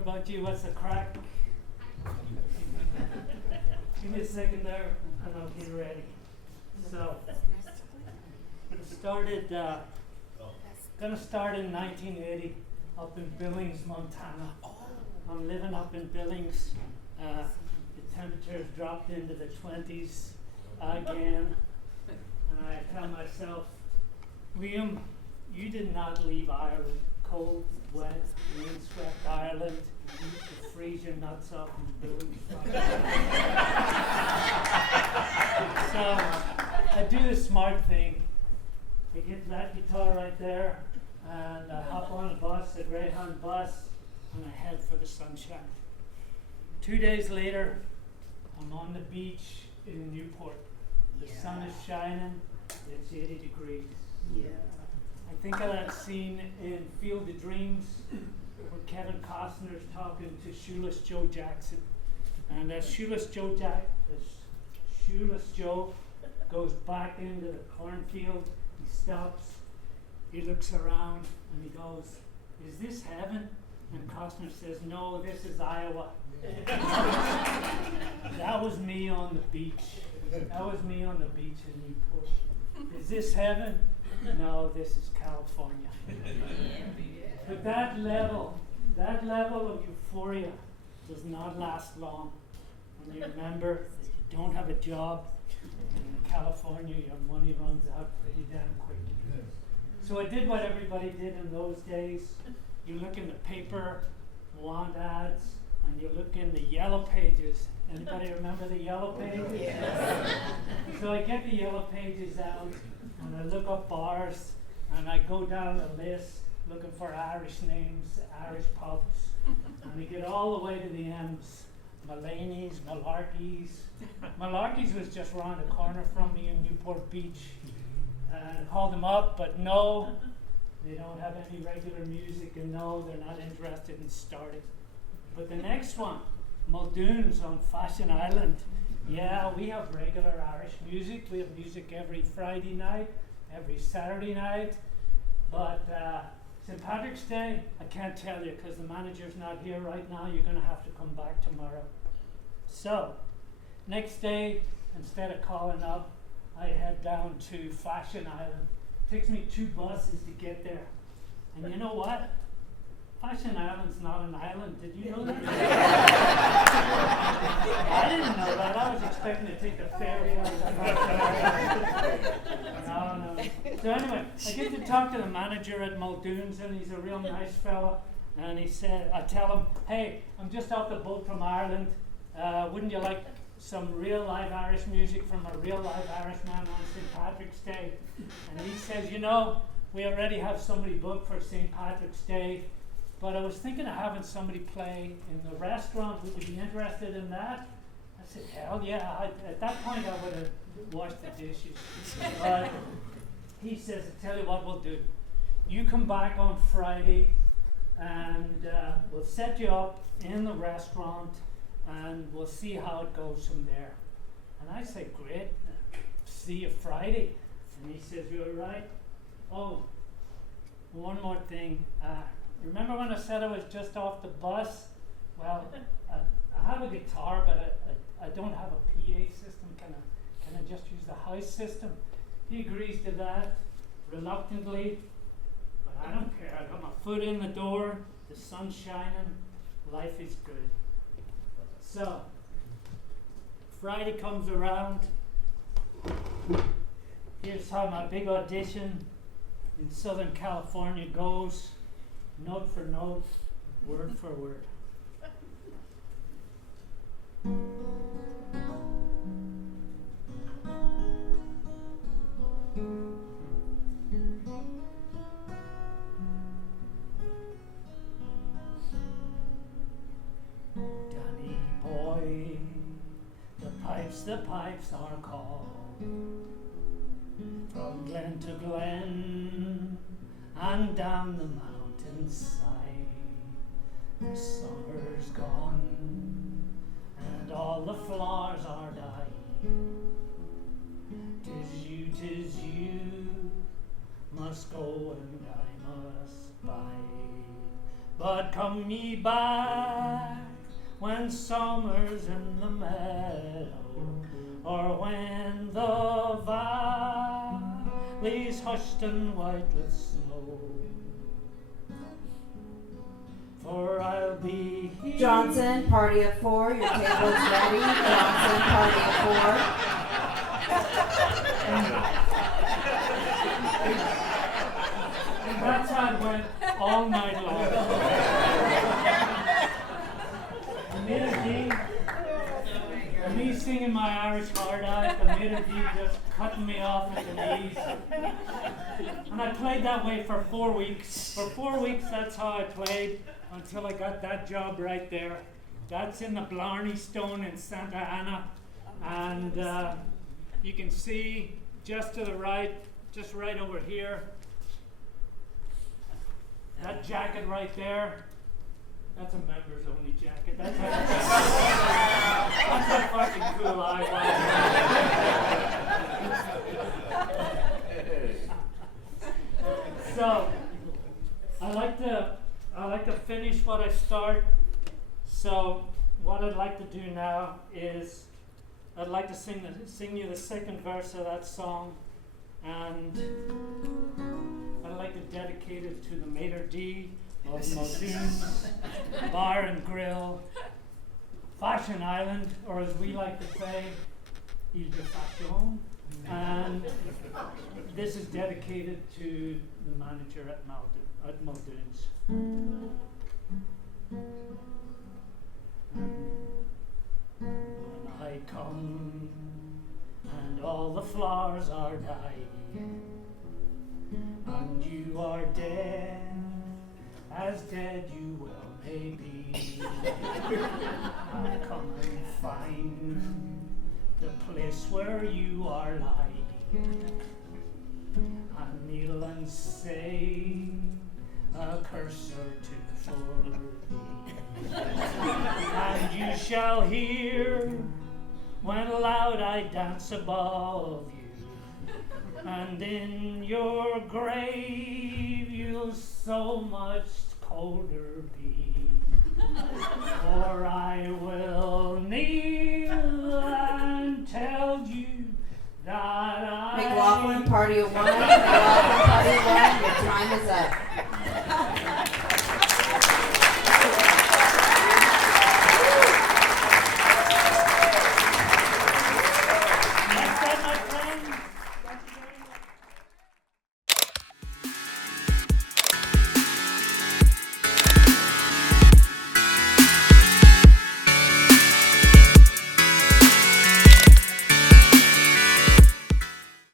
about you? What's the crack? Give me a second there and I'll get ready. So, gonna start in 1980 up in Billings, Montana. I'm living up in Billings. The temperature's dropped into the 20s again. And I tell myself, Liam, you did not leave Ireland. Cold, wet, windswept Ireland. You freeze your nuts off in Billings. So I do the smart thing. I get that guitar right there and I hop on a bus, a Greyhound bus, and I head for the sunshine. 2 days later, I'm on the beach in Newport. The sun is shining, it's 80 degrees. Yeah. I think of that scene in Field of Dreams where Kevin Costner's talking to Shoeless Joe Jackson. And as Shoeless Joe goes back into the cornfield, he stops, he looks around, and he goes, "Is this heaven?" And Costner says, "No, this is Iowa." That was me on the beach. That was me on the beach in Newport. Is this heaven? No, this is California. But that level of euphoria does not last long. When you remember that you don't have a job, and in California your money runs out pretty damn quick. So I did what everybody did in those days. You look in the paper, want ads, and you look in the yellow pages. Anybody remember the yellow pages? Yes. So I get the yellow pages out, and I look up bars, and I go down the list looking for Irish names, Irish pubs, and I get all the way to the M's. McLoclainn's, Malarkey's. Malarkey's was just around the corner from me in Newport Beach. I called them up, but no, they don't have any regular music, and no, they're not interested in starting. But the next one, Muldoon's on Fashion Island. Yeah, we have regular Irish music. We have music every Friday night, every Saturday night. But St. Patrick's Day, I can't tell you because the manager's not here right now. You're going to have to come back tomorrow. So, next day, instead of calling up, I head down to Fashion Island. Takes me 2 buses to get there. And you know what? Fashion Island's not an island. Did you know that? I didn't know that. I was expecting to take the ferry out of No. So anyway, I get to talk to the manager at Muldoon's, and he's a real nice fella. And he said, I tell him, "Hey, I'm just off the boat from Ireland. Wouldn't you like some real live Irish music from a real live Irishman on St. Patrick's Day?" And he says, "You know, we already have somebody booked for St. Patrick's Day, but I was thinking of having somebody play in the restaurant. Would you be interested in that?" I said, "Hell yeah." At that point, I would have washed the dishes. But he says, "I tell you what we'll do. You come back on Friday, and we'll set you up in the restaurant, and we'll see how it goes from there." And I say, "Great. See you Friday." And he says, "You're right. Oh, one more thing. Remember when I said I was just off the bus? Well, I have a guitar, but I don't have a PA system. Can I just use the house system?" He agrees to that, reluctantly, but I don't care. I got my foot in the door, the sun's shining, life is good. So, Friday comes around. Here's how my big audition in Southern California goes. Note for note, word for word. Danny boy, the pipes are called from glen to glen and down the mountainside. The summer's gone and all the flowers are dying. 'Tis you must go and I must bide. But come ye back when summer's in the meadow, or when the valley's hushed and white with snow. For I'll be here. Johnson, party of 4. Your table's ready. Johnson, party of 4. And that's how it went all night long. Me singing my Irish heart out, the melody just cutting me off at the knees. And I played that way for 4 weeks. For 4 weeks, that's how I played until I got that job right there. That's in the Blarney Stone in Santa Ana. And you can see just to the right, just right over here, that jacket right there. That's a members only jacket. That's how fucking cool I was. So I like to finish what I start. So what I'd like to do now is I'd like to sing you the second verse of that song, and I'd like to dedicate it to the Mater D of Muldoon's Bar and Grill, Fashion Island, or as we like to say, Ile de Fashion. And this is dedicated to the manager at Muldoon's. When I come and all the flowers are dying, and you are dead, as dead you well may be, I'll come and find the place where you are lying, and kneel and say a curse or two for thee, and you shall hear when loud I dance above you, and in your grave you'll so much colder be.